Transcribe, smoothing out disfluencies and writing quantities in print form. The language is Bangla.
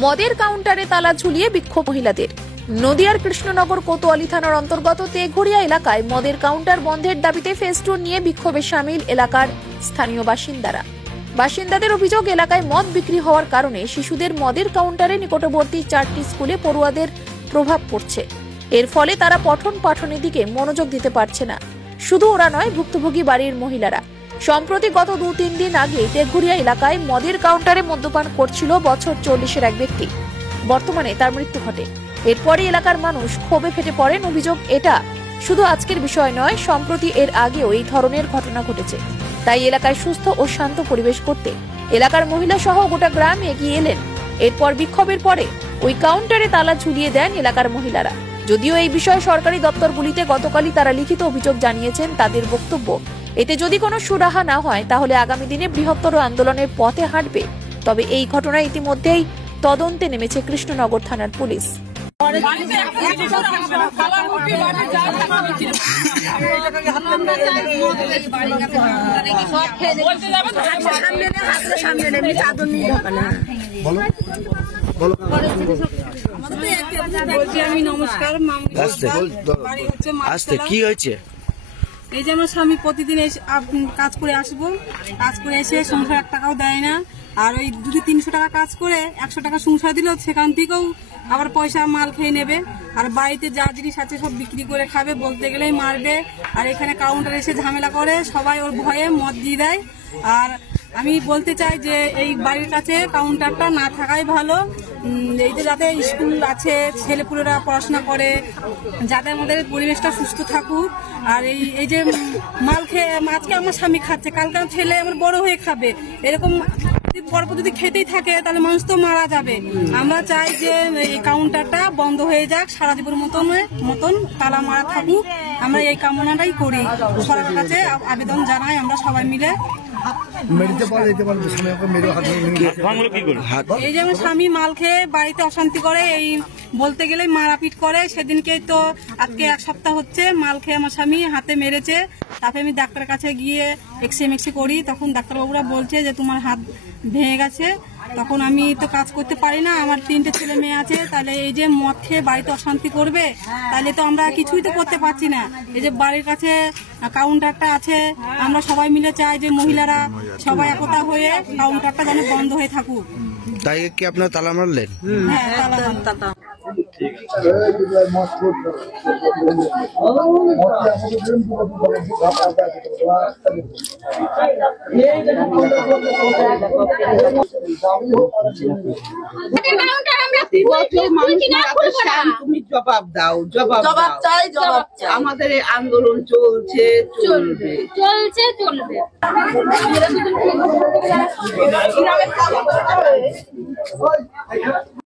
মদের কাউন্টারে তালা ঝুলিয়ে বিক্ষোভ মহিলাদের। নদিয়ার কৃষ্ণনগর কোতোয়ালি থানার অন্তর্গত তেঘরিয়া এলাকায় মদের কাউন্টার বন্ধের দাবিতে ফেস্টুন নিয়ে বিক্ষোভে সামিল এলাকার স্থানীয় বাসিন্দারা। বাসিন্দাদের অভিযোগ, এলাকায় মদ বিক্রি হওয়ার কারণে শিশুদের মদের কাউন্টারে নিকটবর্তী 4টি স্কুলে পড়ুয়াদের প্রভাব পড়ছে। এর ফলে তারা পঠন পাঠনের দিকে মনোযোগ দিতে পারছে না। শুধু ওরা নয়, ভুক্তভোগী বাড়ির মহিলারা। সম্প্রতি গত 2-3 দিন আগে তেঘরিয়া এলাকায় মদের কাউন্টারে মদ্যপান করছিল বছর 40-এর এক ব্যক্তি। বর্তমানে তার মৃত্যু ঘটে। এরপরই এলাকার মানুষ ক্ষোভে ফেটে পড়েন। অভিযোগ, এটা শুধু আজকের বিষয় নয়, সম্প্রতি এর আগেও এই ধরনের ঘটনা ঘটেছে। তাই এলাকায় সুস্থ ও শান্ত পরিবেশ করতে এলাকার মহিলা সহ গোটা গ্রাম এগিয়ে এলেন। এরপর বিক্ষোভের পরে ওই কাউন্টারে তালা ঝুলিয়ে দেন এলাকার মহিলারা। যদিও এই বিষয়ে সরকারি দপ্তরগুলিতে গতকালই তারা লিখিত অভিযোগ জানিয়েছেন। তাদের বক্তব্য, এতে যদি কোনো সুরাহা না হয় তাহলে আগামী দিনে বৃহত্তর আন্দোলনের পথে হাঁটবে। তবে এই ঘটনায় ইতিমধ্যেই তদন্তে নেমেছে কৃষ্ণনগর থানার পুলিশ। নমস্কার, কি হয়েছে? এই যে আমার স্বামী প্রতিদিন কাজ করে আসবো, কাজ করে এসে সংসার 1 টাকাও দেয় না। আর ওই 200-300 টাকা কাজ করে 100 টাকা সংসার দিল, সেখান থেকেও আবার পয়সা মাল খেয়ে নেবে। আর বাড়িতে যা জিনিস আছে সব বিক্রি করে খাবে, বলতে গেলেই মারবে। আর এখানে কাউন্টারে এসে ঝামেলা করে, সবাই ওর ভয়ে মদ দিয়ে দেয়। আর আমি বলতে চাই যে এই বাড়ির কাছে কাউন্টারটা না থাকাই ভালো। এই যে যাতে স্কুল আছে, ছেলেপুলেরা পড়াশোনা করে, যাতে আমাদের পরিবেশটা সুস্থ থাকুক। আর এই যে মাল খেয়ে আজকে আমার স্বামী খাচ্ছে, কালকে ছেলে আমার বড় হয়ে খাবে, এরকম পরপর যদি খেতেই থাকে তাহলে মানুষ তো মারা যাবে। আমরা চাই যে এই কাউন্টারটা বন্ধ হয়ে যাক, সারা জীবনের মতন তালা মারা থাকুক। আমরা এই কামনাটাই করি, সরকারের কাছে আবেদন জানাই আমরা সবাই মিলে। এই যে আমার স্বামী মাল খেয়ে বাড়িতে অশান্তি করে, এই বলতে গেলে মারাপিট করে। সেদিনকেই তো আজকে 1 সপ্তাহ হচ্ছে মাল খেয়ে আমার স্বামী হাতে মেরেছে। তারপরে আমি ডাক্তারের কাছে গিয়ে এক্সরে করি, তখন ডাক্তারবাবুরা বলছে যে তোমার হাত ভেঙে গেছে। তখন আমি তো কাজ করতে পারি না, আমার 3টে ছেলে মেয়ে আছে। তাহলে এই যে মদ খেয়ে বাড়িতে অশান্তি করবে, তাহলে তো আমরা কিছুই তো করতে পারছি না। এই যে বাড়ির কাছে কাউন্টারটা আছে, আমরা সবাই মিলে চাই যে মহিলারা সবাই একতা হয়ে কাউন্টারটা যেন বন্ধ হয়ে থাকুক। তাই কি আপনারা তালা মারলেন? হ্যাঁ, তালা। তুমি জবাব দাও, জবাব চাই। আমাদের আন্দোলন চলছে।